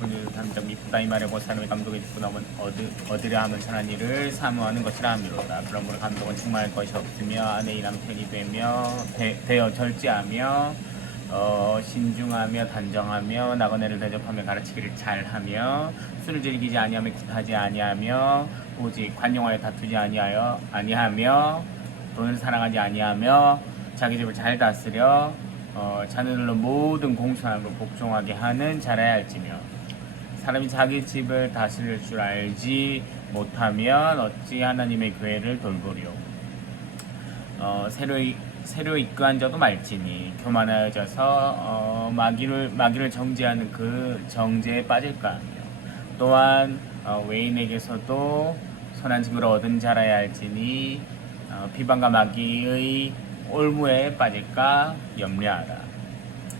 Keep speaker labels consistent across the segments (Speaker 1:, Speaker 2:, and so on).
Speaker 1: 기쁘니 감정 미쁘다 이 말에 곧 사람의 기쁘다 하면 얻으, 얻으려 하면 선한 일을 사모하는 것이라 함이로다. 그러므로 감독은 충만할 것이 없으며 아내의 남편이 되며 되, 되어 절제하며 어, 신중하며 단정하며 나그네를 대접하며 가르치기를 잘하며 술을 즐기지 아니하며 기타지 아니하며 오직 관용하여 다투지 아니하여 아니하며 돈을 사랑하지 아니하며 자기 집을 잘 다스려 어, 자녀들로 모든 공손함으로 복종하게 하는 잘해야 할지며 사람이 자기 집을 다스릴 줄 알지 못하면 어찌 하나님의 교회를 돌보리요 어, 새로 이- 새로 입교한 자도 말지니 교만하여져서 어, 마귀를 마귀를 정죄하는 그 정죄에 빠질까 또한 어, 외인에게서도 선한 증거를 얻은 자라야 할지니 어, 비방과 마귀의 올무에 빠질까 염려하라.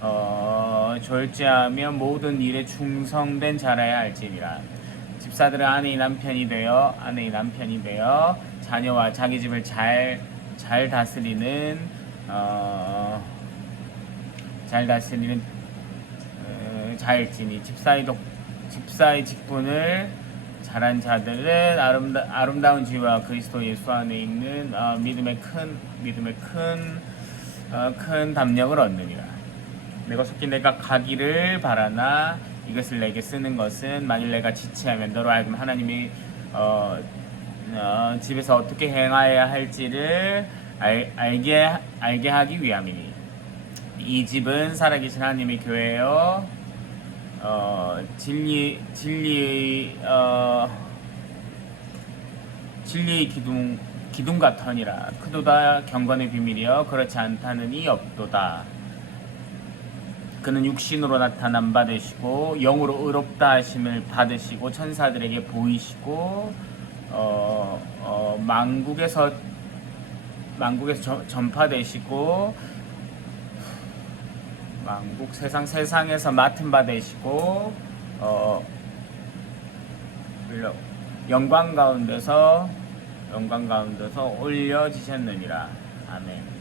Speaker 1: 어, 절제하며 모든 일에 충성된 자라야 할지니라 집사들은 아내의 남편이 되어 아내의 남편이 되어 자녀와 자기 집을 잘 잘 다스리는 어, 잘 다스리는 어, 자일지니 집사의 독, 집사의 직분을 잘한 자들은 아름다, 아름다운 지와 그리스도 예수 안에 있는 어, 믿음의 큰 믿음의 큰, 어, 큰 담력을 얻느니라. 내가 속히 내가 가기를 바라나 이것을 내게 쓰는 것은 만일 내가 지체하면 너로 하여금 하나님이 어, 어, 집에서 어떻게 행하여야 할지를 알, 알게 알게 하기 위함이니 이 집은 살아계신 하나님의 교회요. 어, 진리 진리의 어, 진리의 기둥 기둥 같으니라. 크도다 경건의 비밀이여 그렇지 않다는 이 없도다 그는 육신으로 나타남 받으시고 영으로 의롭다 하심을 받으시고 천사들에게 보이시고 어, 어, 만국에서 만국에서 저- 전파되시고 만국 세상 세상에서 맡은 바 되시고 어 영광 가운데서 영광 가운데서 올려지셨느니라 아멘.